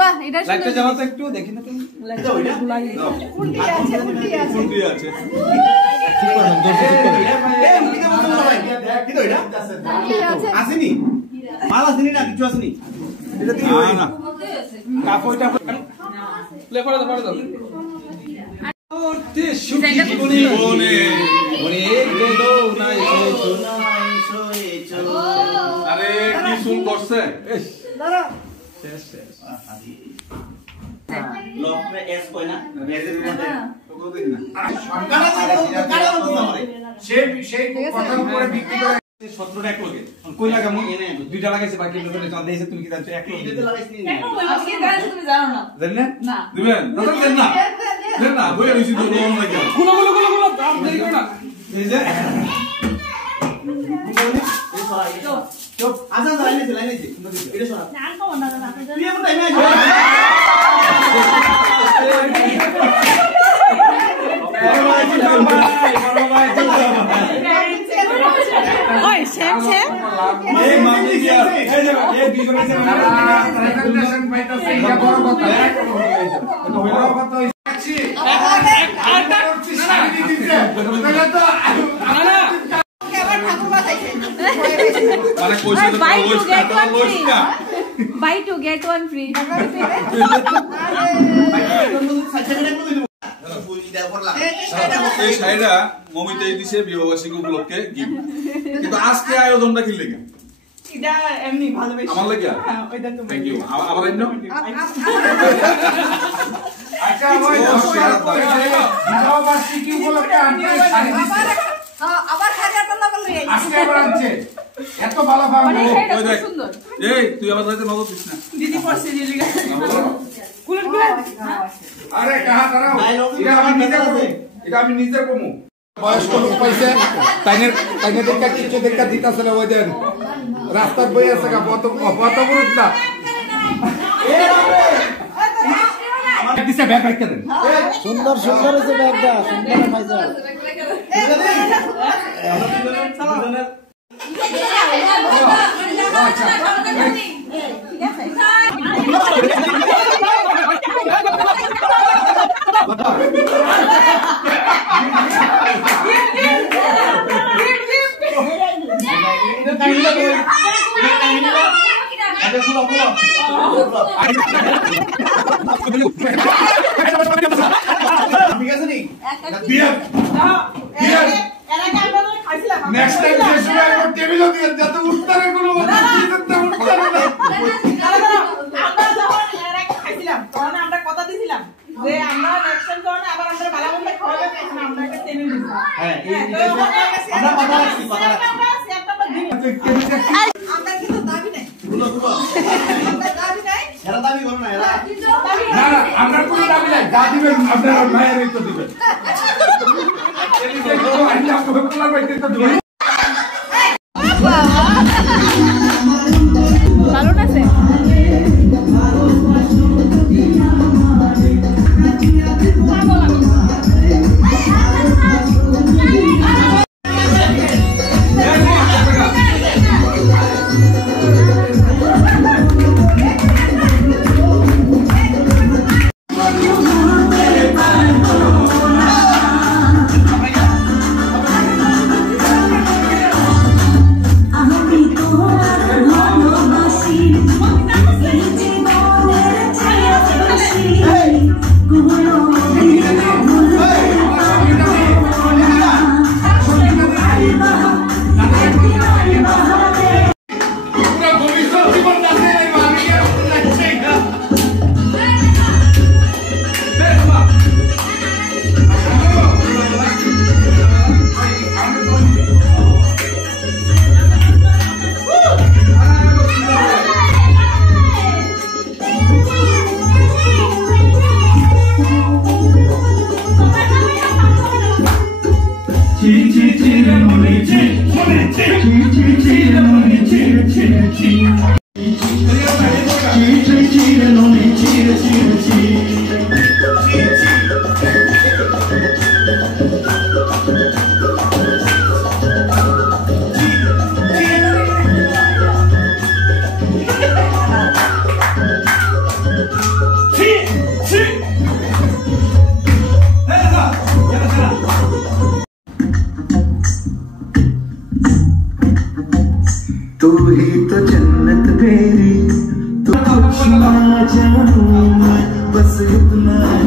বাহ এটা লাইটটা জ্বালাও তো একটু দেখি না তুমি লাইটটা ওইটা উল্টি আছে উল্টি আছে ঠিক করে এই উল্টিতে বলছো ভাই কি তো এটা আসেনি মাল আসেনি না কিছু আসেনি এটা তুই ওই না কাপড়টা প্লে করে দাও ওতে সুখী জীবনে ওরে গেলো না এসো আরে কি শুন করছে এস দাঁড়া শেষ লক মে এস কই না মেসেজ মধ্যে তো দেখ না কারা বলতো আমারে সেই কথা উপরে বিক্রি করে 17 এক লগে কই লাগামু দুইটা লাগাইছে বাকি লোকের চাঁদ দিয়েছে তুমি কি জানছো এক লগে এটাতে লাগাইছিস নি আজকে গাছ তুমি জানো না জানেন না দিবেন দাদা দেন না বইয়া রইছি তো লোন লাগে গুলো দাম দেরি করে না এই যে চুপ আজান লাইনেছি এটা শোনা না কম না না তুই এমন টাইমে ওই শেখ এই মামলি দিয়া এই যে এই দুইজনে যে প্রেজেন্টেশন পাইতাছে এটা বড় কথা এটা বড় কথা হইছে মানে কইছে তো buy two get one free এই শাড়িটা মমিতাই দিছে বিবাহবার্ষিকী উপলক্ষে গিফট কিন্তু আজকে আয়োজনটা কি লাগে এটা এমনি ভালোবাসি আমার লাগে হ্যাঁ ওইটা তুমি থ্যাংক ইউ আবার আইনো আচ্ছা ওই বিবাহবার্ষিকী উপলক্ষে আনতে শাড়ি দিছে আবার হাজার টাকা বললি আজকে আবার আনছে এত ভালো ভালো মানে এটা ওই খুব দেখ সুন্দর এই তুই আবার যাইতে নজর দিস না দিদি পড়ছে দিদি কুলের আরে কাহা দাঁড়াও এটা আমি নিজে কমু বয়স্ক লোক পাইছে তাইনে দেখা কিছু দেখা দিতাছে না ওই দেন রাস্তার বই আছে গা পত বরুদ না আমার দিছে ব্যাগ রাখতে দেন সুন্দর হইছে ব্যাগটা সুন্দর পাইছো ঠিক আছে নি বিয়ে নেক্সট টাইম যে সময় একবার টেবিলও দিয়ে যাতে উত্তরে কোনো উত্তরে না আমরা যখন এরা খাইছিলাম তখন আমরা কথা দিছিলাম যে আমরা নেক্সট টাইম যখন আবার আমরা ভালো মন্দ খাওয়াবে তখন আমরা একটা টেবিল দিব হ্যাঁ আমরা কথা রাখছি আমরা কিন্তু দাবি নাই বলো আমরা দাবি নাই এরা দাবি করো না এরা না না আমরা কোনো দাবি নাই যা দিবেন আপনারা মায়েরই তো দিবেন এই যে কোনো আইনা কোলা বাইতে তো দিবেন ভালো না সে ছি ছি ছি রে মনে ছি ही तो जन्नत मेरी, तू कुछ ना जानूं मैं, बस इतना